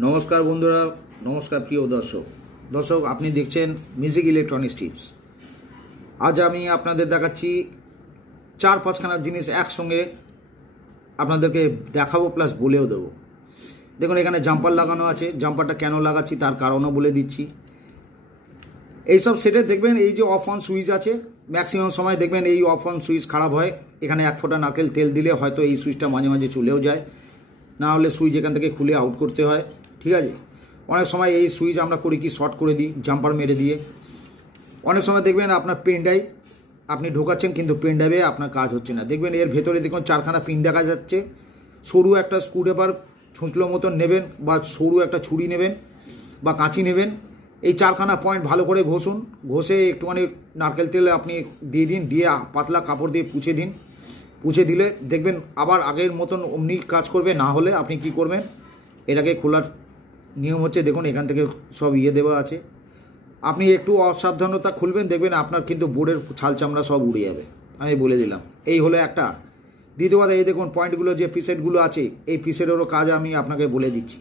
নমস্কার বন্ধুরা, নমস্কার প্রিয় দর্শক আপনি দেখছেন মিউজিক ইলেকট্রনিক্স টিপস। আজ আমি আপনাদের দেখাচ্ছি 4-5খানা জিনিস একসঙ্গে আপনাদেরকে দেখাবো প্লাস বলেও দেবো। দেখুন এখানে জাম্পার লাগানো আছে, জাম্পারটা কেন লাগাচ্ছি তার কারণও বলে দিচ্ছি। এইসব সেটে দেখবেন এই যে অফ অন সুইচ আছে, ম্যাক্সিমাম সময় দেখবেন এই অফ অন সুইচ খারাপ হয়। এখানে 1 ফোঁটা নারকেল তেল দিলে হয়তো এই সুইচটা মাঝে মাঝে চলেও যায়, না হলে সুইচ এখান থেকে খুলে আউট করতে হয়। ঠিক আছে, অনেক সময় এই সুইচ আমরা করি কি শর্ট করে দিই জাম্পার মেরে দিয়ে। অনেক সময় দেখবেন আপনার পেন ড্রাইভ আপনি ঢোকাচ্ছেন কিন্তু পেন ড্রাইভে আপনার কাজ হচ্ছে না। দেখবেন এর ভেতরে দেখুন 4খানা পিন দেখা যাচ্ছে। সরু একটা স্ক্রুড্রাইভার ছুঁচলো মতন নেবেন বা সরু একটা ছুরি নেবেন বা কাঁচি নেবেন। এই 4খানা পয়েন্ট ভালো করে ঘষুন, ঘষে একটুখানি নারকেল তেল আপনি দিয়ে দিন, দিয়ে পাতলা কাপড় দিয়ে পুছে দিন। পুছে দিলে দেখবেন আবার আগের মতন অমনি কাজ করবে। না হলে আপনি কি করবেন, এটাকে খোলার নিয়ম হচ্ছে দেখুন এখান থেকে সব দেওয়া আছে। আপনি একটু অসাবধানতা খুলবেন, দেখবেন আপনার কিন্তু বোর্ডের ছাল চামড়া সব উড়ে যাবে, আমি বলে দিলাম। এই হলো একটা। দ্বিতীয় কথা, এই দেখুন পয়েন্টগুলো যে পিসেটগুলো আছে, এই পিসেটেরও কাজ আমি আপনাকে বলে দিচ্ছি।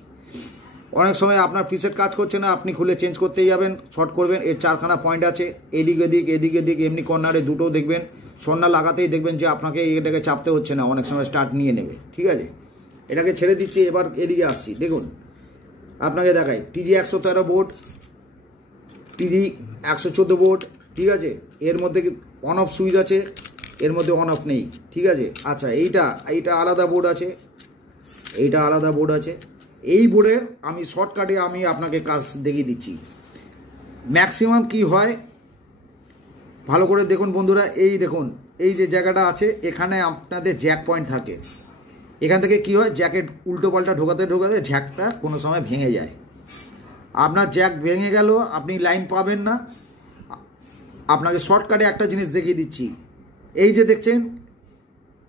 অনেক সময় আপনার পিসেট কাজ করছে না, আপনি খুলে চেঞ্জ করতেই যাবেন, শর্ট করবেন। এর 4খানা পয়েন্ট আছে, এদিক এদিক এমনি কর্নারে দুটো দেখবেন। সন্না লাগাতেই দেখবেন যে আপনাকে এটাকে চাপতে হচ্ছে না, অনেক সময় স্টার্ট নিয়ে নেবে। ঠিক আছে, এটাকে ছেড়ে দিচ্ছি, এবার এদিকে আসছি। দেখুন আপনাকে দেখাই টিজি 113 বোর্ড, টিজি 114 বোর্ড। ঠিক আছে, এর মধ্যে অন অফ সুইচ আছে, এর মধ্যে অন অফ নেই। ঠিক আছে, আচ্ছা এইটা আলাদা বোর্ড আছে, এইটা আলাদা বোর্ড আছে। এই বোর্ডের আমি শর্টকাটে আমি আপনাকে কাজ দেখিয়ে দিচ্ছি। ম্যাক্সিমাম কি হয় ভালো করে দেখুন বন্ধুরা, এই দেখুন এই যে জায়গাটা আছে এখানে আপনাদের জ্যাক পয়েন্ট থাকে। এখান থেকে কি হয়, জ্যাকেট উল্টো পাল্টা ঢোকাতে জ্যাকটা কোনো সময় ভেঙে যায়। আপনার জ্যাক ভেঙে গেল, আপনি লাইন পাবেন না। আপনাকে শর্টকাটে একটা জিনিস দেখিয়ে দিচ্ছি। এই যে দেখছেন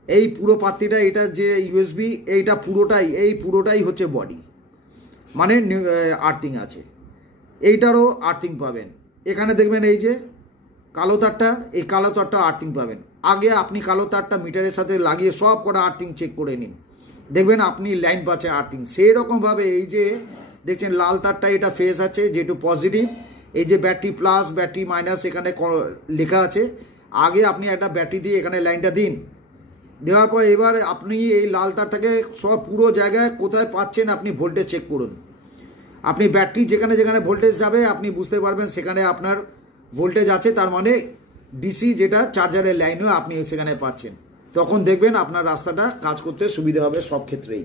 এই পুরো পাত্তিটা, এটা যে ইউএসবি, এইটা পুরোটাই হচ্ছে বডি, মানে আর্থিং আছে। এইটারও আর্থিং পাবেন। এখানে দেখবেন এই যে কালো তারটা, এই কালো তারটা আর্থিং পাবেন। আগে আপনি কালো তারটা মিটারের সাথে লাগিয়ে সব কটা আর্থিং চেক করে নিন, দেখবেন আপনি লাইন পাচ্ছেন আর্থিং। সেই রকমভাবে এই যে দেখছেন লাল তারটা, এটা ফেজ আছে যেটু পজিটিভ। এই যে ব্যাটারি প্লাস ব্যাটারি মাইনাস এখানে লেখা আছে। আগে আপনি একটা ব্যাটারি দিয়ে এখানে লাইনটা দিন, দেওয়ার পর এবার আপনি এই লাল তারটাকে সব পুরো জায়গায় কোথায় পাচ্ছেন আপনি ভোল্টেজ চেক করুন। আপনি ব্যাটারি যেখানে যেখানে ভোল্টেজ যাবে আপনি বুঝতে পারবেন সেখানে আপনার ভোল্টেজ আছে, তার মানে ডিসি যেটা চার্জারের লাইনও আপনি সেখানে পাচ্ছেন। তখন দেখবেন আপনার রাস্তাটা কাজ করতে সুবিধা হবে সব ক্ষেত্রেই।